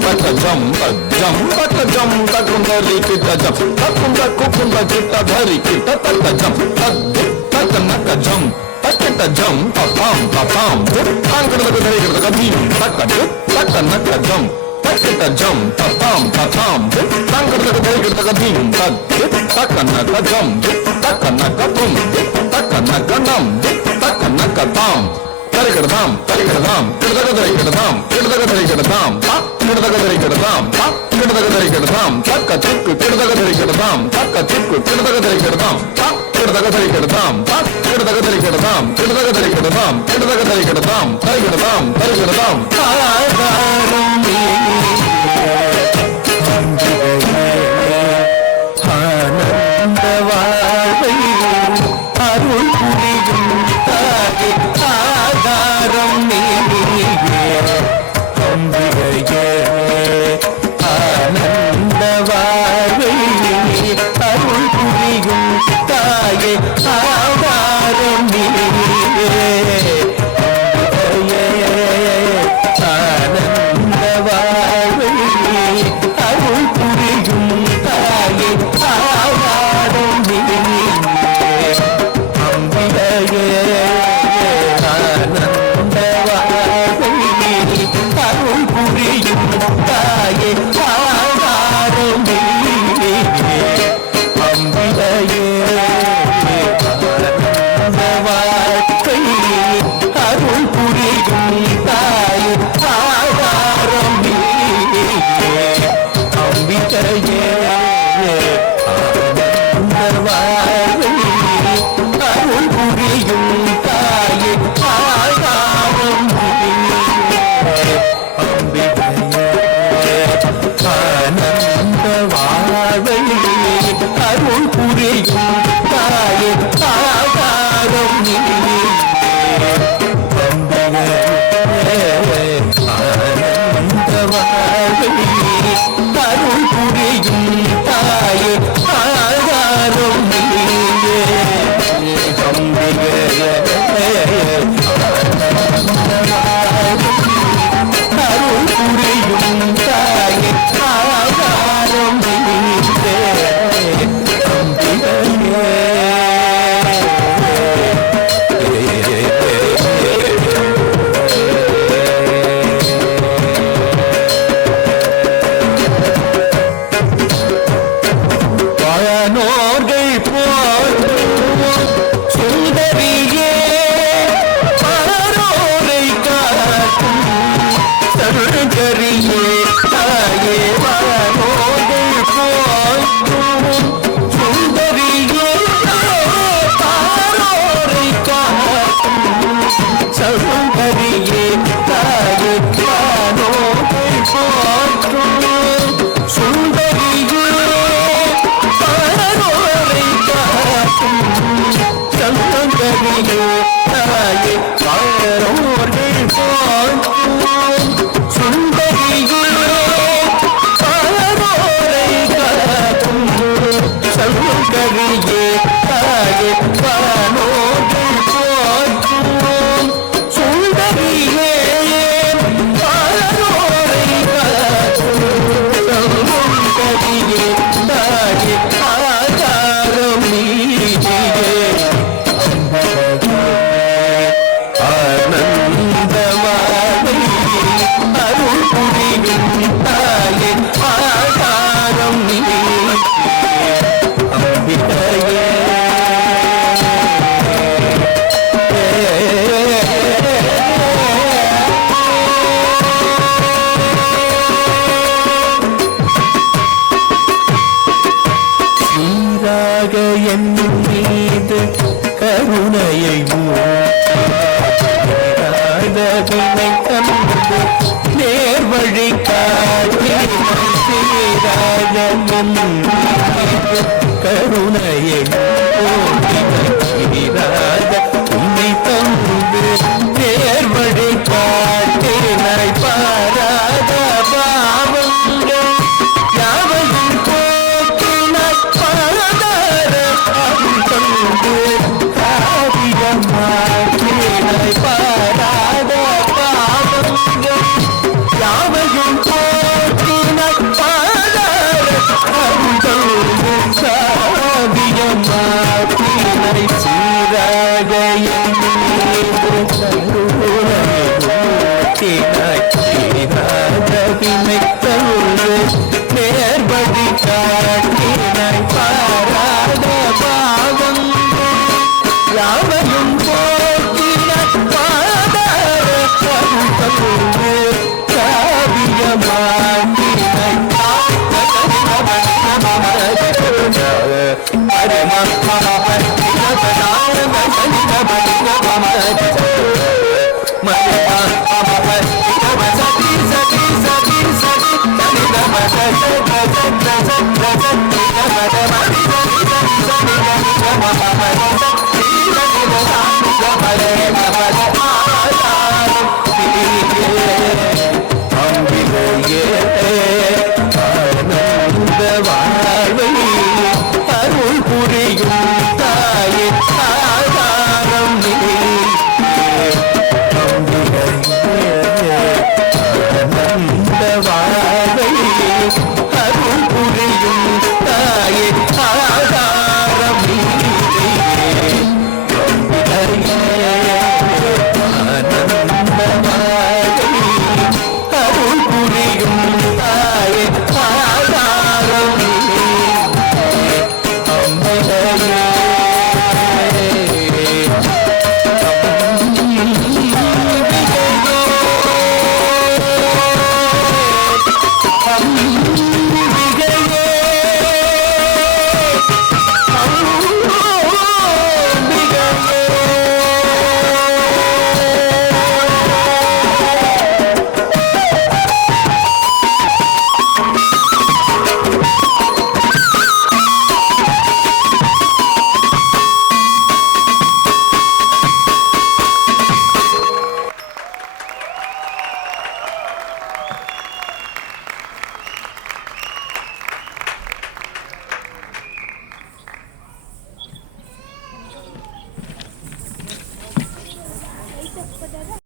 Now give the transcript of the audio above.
தக்க ஜம் ஜம் தக்க ஜம் தக்குந்தரி கிட்ட ஜம் தக்குந்த குக்குந்த கிட்ட தரி கிட்ட தக்க ஜம் தக்க நக்க ஜம் தக்கிட்ட ஜம் தப்பாம் தப்பாம் தாங்கிறதுக்கு தெரிகிறதுக்கு தீம் தக்க தக்க நக்க ஜம் தக்கிட்ட ஜம் தப்பாம் தப்பாம் தாங்கிறதுக்கு தெரிகிறதுக்கு தீம் தக்க நக்க ஜம் தக்க நக்க தும் தக்க நக்க நம் தக்க நக்க தாம் தரிகிடதாம் தரிகிடதாம் கிடதக தரிகிடதாம் கிடதக தரிகிடதாம் கிடதக தரிகிடதாம் கிடதக தரிகிடதாம் தக்க திக்கு கிடதக தரிகிடதாம் தக்க திக்கு கிடதக தரிகிடதாம் கிடதக தரிகிடதாம் கிடதக தரிகிடதாம் கிடதக தரிகிடதாம் கிடதக தரிகிடதாம் தரிகிடதாம் தரிகிடதாம் ஆனந்த வாழ்வை அருள் புரியும் தாயே ஆதாரம் நீயே அம்பிகையே ஆனந்த வாழ்வை அருள் புரியும் தாயே ஆதாரம் நீயே ஆனந்த வாழ்வை அருள் புரியும் தாயே ஆதாரம் நீயே அம்பிகையே ஆனந்த வாழ்வை அருள் புரியும் தாயே ஆதாரம் நீயே அம்பிகையே ஆனந்த வாழ்வை அருள் புரியும் தாயே ஆதாரம் நீயே அம்பிகையே ஆனந்த வாழ்வை அருள் புரியும் தாயே ஆதாரம் நீயே அம்பிகையே ஆனந்த வாழ்வை அருள் புரியும் தாயே ஆதாரம் நீயே அம்பிகையே ஆனந்த வாழ்வை அருள் புரியும் தாயே ஆதாரம் நீயே அம்பிகையே அருள் புரியும் தாயே ஆதாரம் நீயே வானோர்கள் போற்றும் சுந்தரியே பாரோரை காக்கும் சருகரியே தாயே வானோர்கள் போற்றும் சுந்தரியே பாரோரை காக்கும் சருகரியே தாயே வானோர்கள் போற்றும் சுந்தரியே சங்கரியே தாயே பாரோர்கள் போற்றும் சுந்தரியே பாரோரை காக்கும் சங்கரியே தாயே பாரோர்கள் போற்றும் சுந்தரியே பாரோரை காக்கும் சங்கரியே தாயே ஆதாரம் நீயே ஆனந்த வாழ்வை அருள் புரியும் தாயே ஆதாரம் நீயே அம்பிகையே சீராக என் மீது கருணையை வினை தந்து நேர்வழி காட்டி சீராக என் மீது கருணையை சீராக உன்னை தந்து நேர்வழி காட்டினாய் பாராத